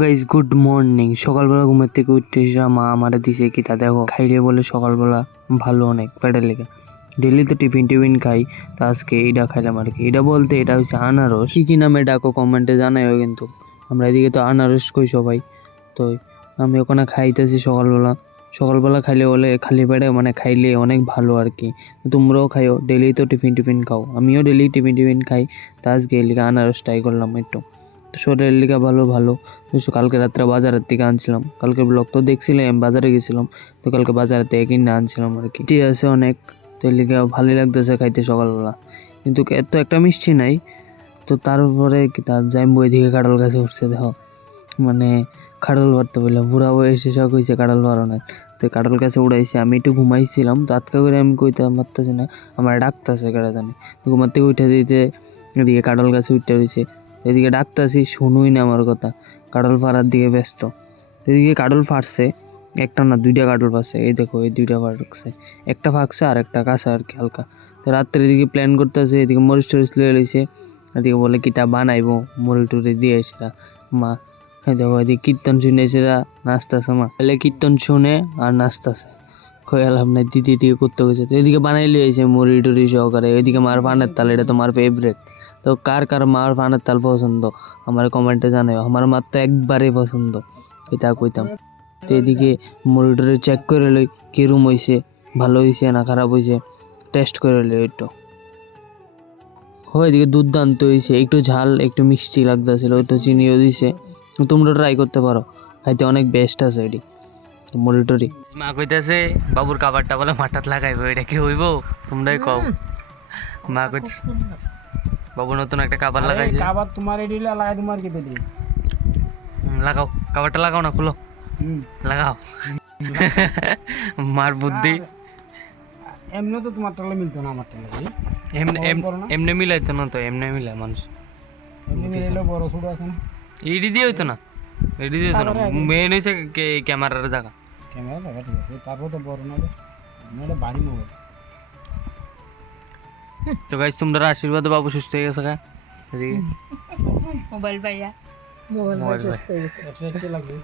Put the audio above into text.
Guys good morning. সকালবেলা ঘুমের থেকে উঠতে মা আমারে দিছে কি তা দেখো, খাইলে বলে সকালবেলা ভালো অনেক পেটের লেগে। ডেলি তো টিফিন খাই, তো আজকে এটা খাইলাম আর কি। এটা বলতে এটা হচ্ছে আনারস, কি নামে ডাকো কমেন্টে জানাইও, কিন্তু আমরা এদিকে তো আনারস কই সবাই। তো আমি ওখানে খাইতেছি সকালবেলা খাইলে বলে খালি পেটে মানে খাইলে অনেক ভালো আর কি। তোমরাও খাইও, ডেলি তো টিফিন খাও, আমিও ডেলি টিফিন খাই। তো আজকে এলিকা আনারস ট্রাই করলাম একটু, শরীরের লিগা ভালো। কালকে রাত্রে বাজারের থেকে আনছিলাম, কালকে ব্লগ তো দেখছিলাম, আমি বাজারে গেছিলাম, তো কালকে বাজার থেকে কিনে আনছিলাম আর কি। ঠিক আছে অনেক, তো এর লিগা ভালোই লাগতেছে খাইতে সকালবেলা, কিন্তু এত একটা মিষ্টি নাই। তো তারপরে কি তার যাইমবো এদিকে কাঁঠাল গাছে উঠছে দেখো, মানে কাঁঠাল পারতে বললাম, বুড়া বয়সে শখ হয়েছে কাঁঠাল পারানোর। তো কাঁঠাল গাছে উড়াইছে, আমি একটু ঘুমাইছিলাম, তো আটকা করে আমি কইতে পারতেছি না, আমার ডাকতেছে কেটে জানি। তো ঘুমার থেকে উঠে দিতে এদিকে কাঁঠাল গাছে উঠতে রয়েছে, এদিকে ডাকতেছি শুনুই না আমার কথা, কাঁঠাল ফাড়ার দিকে ব্যস্ত। এদিকে কাঁঠাল ফাটছে, একটা না দুইটা কাঁঠাল ফাটছে, এই দেখো এই দুইটা ফাটছে, একটা ফাঁকছে আর একটা কাঁচা আর কি হালকা। তো রাত্রে এদিকে প্ল্যান করতেছে, এদিকে মরিচ টরিচ লয়ে লইছে, এদিকে বলে কিটা বানাইবো মুড়ি টুড়ি দিয়ে সেটা মা। দেখো এদিকে কীর্তন শুনে সেটা নাচতেছে মা, এলে কীর্তন শুনে আর নাচতেছে, খয়ালাম না দিদি দিকে করতে গেছে। তো এদিকে বানাই লিয়েছে মুড়ি টুড়ি সহকারে, এদিকে মার পানের তাল, এটা তোমার ফেভারেট। তো কার মার পানের তাল পছন্দ আমার কমেন্টে জানাও, আমার মার তো একবারেই পছন্দ, এটা কইতাম। তো এদিকে মুড়ি টুড়ি চেক করে লই কিরম হয়েছে, ভালো হয়েছে না খারাপ হয়েছে, টেস্ট করে লই একটু। এদিকে দুর্দান্ত হয়েছে, একটু ঝাল একটু মিষ্টি লাগতেছিল, একটু চিনিও দিছে। তোমরা ট্রাই করতে পারো, খাইতে অনেক বেস্ট আছে এটি মুড়ি টুড়ি। মা কইতেছে বাবুর কাবারটা বলে মাথাত লাগাইবো, এটা কি হইব তোমরাই কও। মা কইতেছে বাবু নতুন একটা কাবার লাগাইছে। কাবার তোমার এডি লাগাই তোমার কি দিদি লাগাও কাবারটা, লাগাও না, খুলো লাগাও। মার বুদ্ধি এমনি তো তোমার টালে মিলতো না আমার টালে, এমনি মিলাইতো না, তো এমনি মিলায় মানুষ, এমনি মিলাইলে বড় ছোট আছে না, এডি দিয়ে হইতো না, এডি দিয়ে হইতো না, মেন হইছে ক্যামেরার জায়গা। ক্যামেরা লাগা ঠিক আছে, তারপর তো বড় না রে, এটা বাড়ি মোবাইল। তো গাইস তোমরা আশীর্বাদে বাবু সুস্থ হয়ে গেছে, এদিকে মোবাইল পাইয়া মোবাইল সুস্থ হয়ে গেছে, লাগবে।